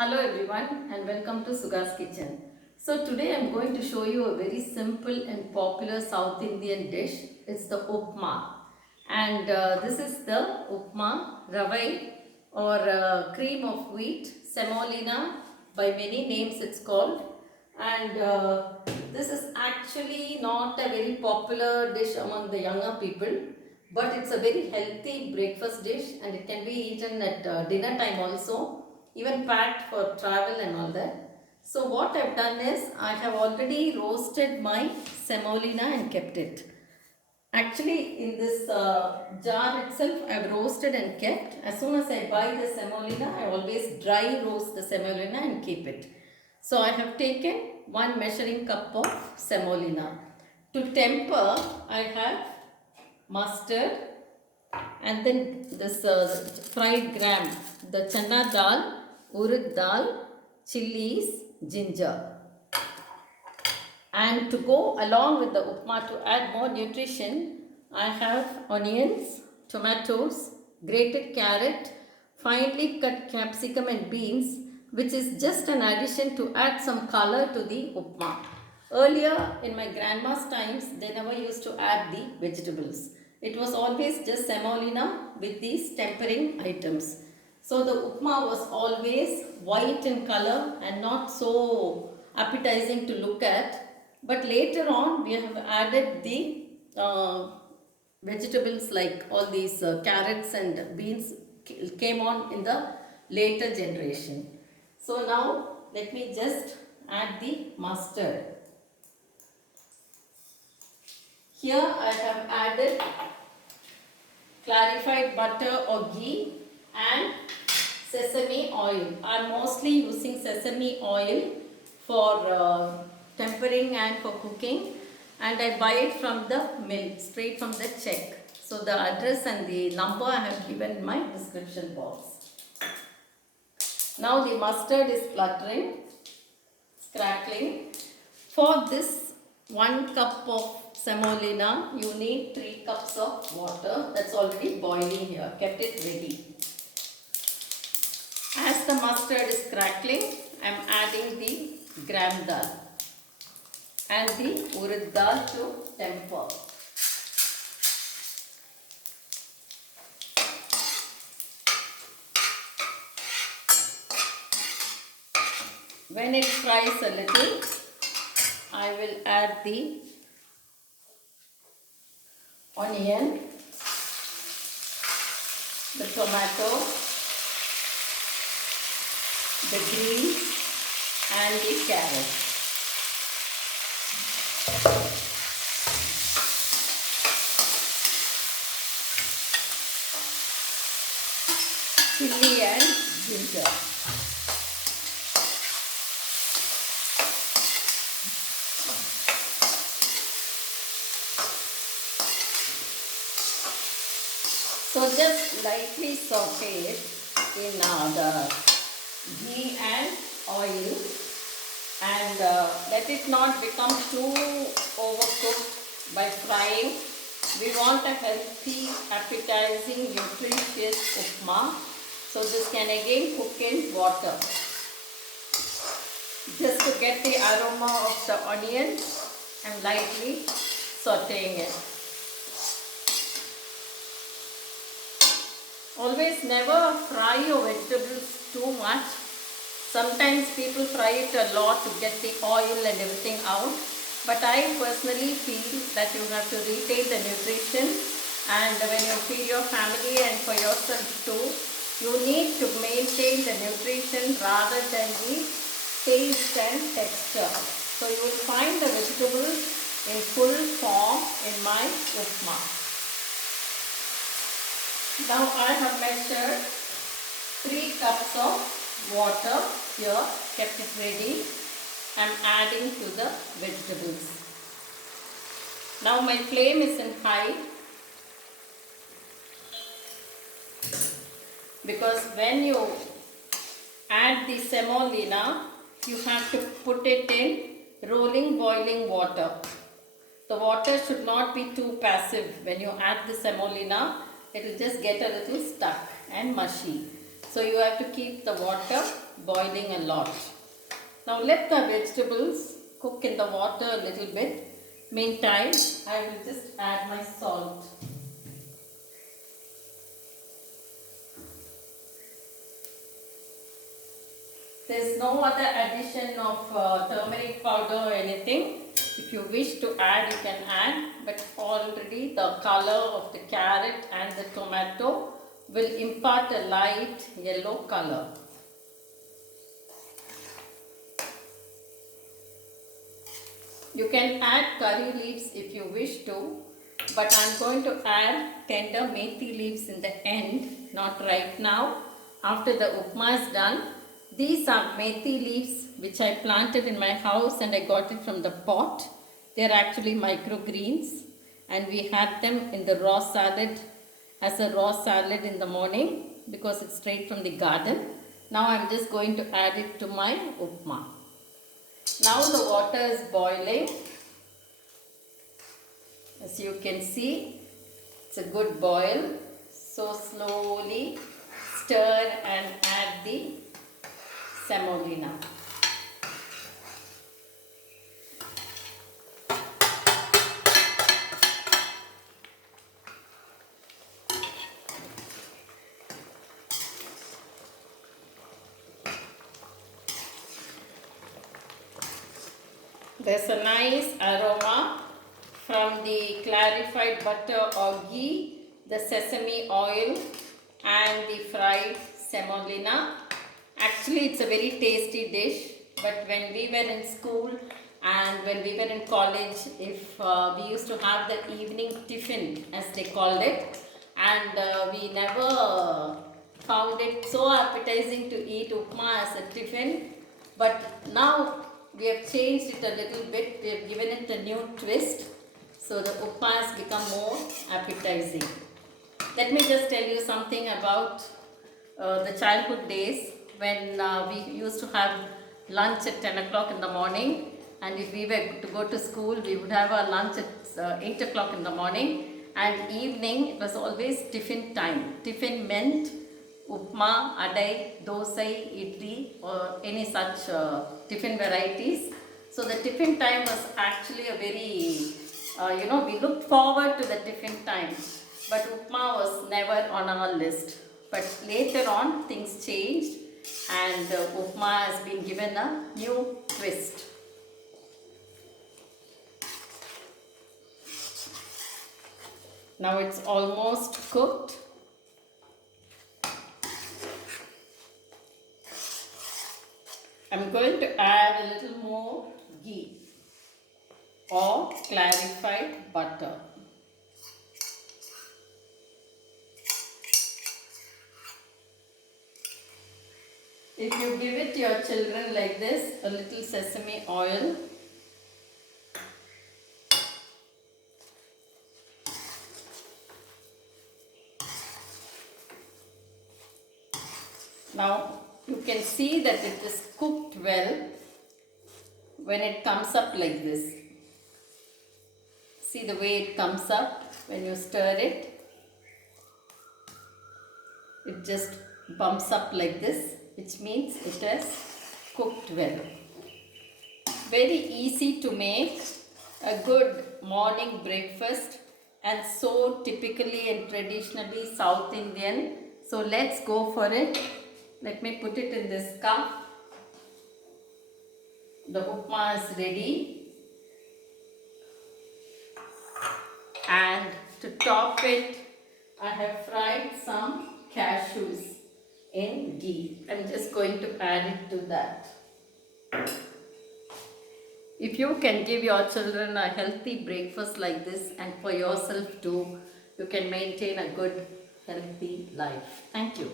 Hello everyone and welcome to Suga's Kitchen. So today I am going to show you a very simple and popular South Indian dish. It's the upma. And this is the upma, ravai or cream of wheat, semolina, by many names it's called. And this is actually not a very popular dish among the younger people, but it's a very healthy breakfast dish and it can be eaten at dinner time also, even packed for travel and all that. So what I've done is I have already roasted my semolina and kept it. Actually, in this jar itself, I've roasted and kept. As soon as I buy the semolina, I always dry roast the semolina and keep it. So I have taken one measuring cup of semolina. To temper, I have mustard and then this fried gram, the chana dal, urad dal, chilies, ginger. And to go along with the upma to add more nutrition, I have onions, tomatoes, grated carrot, finely cut capsicum and beans, which is just an addition to add some color to the upma. Earlier in my grandma's times, they never used to add the vegetables. It was always just semolina with these tempering items. So the upma was always white in color and not so appetizing to look at. But later on, we have added the vegetables like all these carrots and beans came on in the later generation. So now let me just add the mustard. Here I have added clarified butter or ghee and sesame oil. I am mostly using sesame oil for tempering and for cooking, and I buy it from the mill, straight from the check. So the address and the number I have given in my description box. Now the mustard is spluttering, crackling. For this 1 cup of semolina, you need 3 cups of water. That's already boiling here. Kept it ready. As the mustard is crackling, I am adding the gram dal and the urad dal to temper. When it fries a little, I will add the onion, the tomato, the greens and the carrot. Chili and ginger. So just lightly saute it in the ghee and oil, and let it not become too overcooked by frying. We want a healthy, appetizing, nutritious upma. So this can again cook in water. Just to get the aroma of the onion, I am lightly sauteing it. Always never fry your vegetables too much. Sometimes people fry it a lot to get the oil and everything out. But I personally feel that you have to retain the nutrition, and when you feed your family and for yourself too, you need to maintain the nutrition rather than the taste and texture. So you will find the vegetables in full form in my upma. Now I have measured 3 cups of water here, kept it ready. I am adding to the vegetables. Now my flame is in high, because when you add the semolina, you have to put it in rolling boiling water. The water should not be too passive. When you add the semolina, it will just get a little stuck and mushy. So you have to keep the water boiling a lot. Now let the vegetables cook in the water a little bit. Meantime, I will just add my salt. There's no other addition of turmeric powder or anything. If you wish to add, you can add, but already the color of the carrot and the tomato will impart a light yellow color. You can add curry leaves if you wish to, but I'm going to add tender methi leaves in the end, not right now. After the upma is done, these are methi leaves which I planted in my house and I got it from the pot. They are actually microgreens and we had them in the raw salad as a raw salad in the morning because it's straight from the garden. Now I'm just going to add it to my upma. Now the water is boiling. As you can see, it's a good boil. So slowly stir and add the semolina. There's a nice aroma from the clarified butter or ghee, the sesame oil and the fried semolina. Actually, it's a very tasty dish, but when we were in school and when we were in college, if we used to have the evening tiffin as they called it, and we never found it so appetizing to eat upma as a tiffin, but now we have changed it a little bit. We have given it a new twist, so the upma has become more appetizing. Let me just tell you something about the childhood days when we used to have lunch at 10 o'clock in the morning, and if we were to go to school, we would have our lunch at 8 o'clock in the morning, and evening it was always tiffin time. Tiffin meant upma, adai, dosai, idli or any such tiffin varieties. So the tiffin time was actually a very, we looked forward to the tiffin time, but upma was never on our list. But later on things changed and upma has been given a new twist. Now it's almost cooked. I'm going to add a little more ghee or clarified butter. If you give it to your children like this, a little sesame oil, now you can see that it is cooked well when it comes up like this. See the way it comes up when you stir it. It just bumps up like this, which means it has cooked well. Very easy to make, a good morning breakfast and so typically and traditionally South Indian. So let's go for it. Let me put it in this cup. The upma is ready. And to top it, I have fried some cashews in ghee. I'm just going to add it to that. If you can give your children a healthy breakfast like this and for yourself too, you can maintain a good healthy life. Thank you.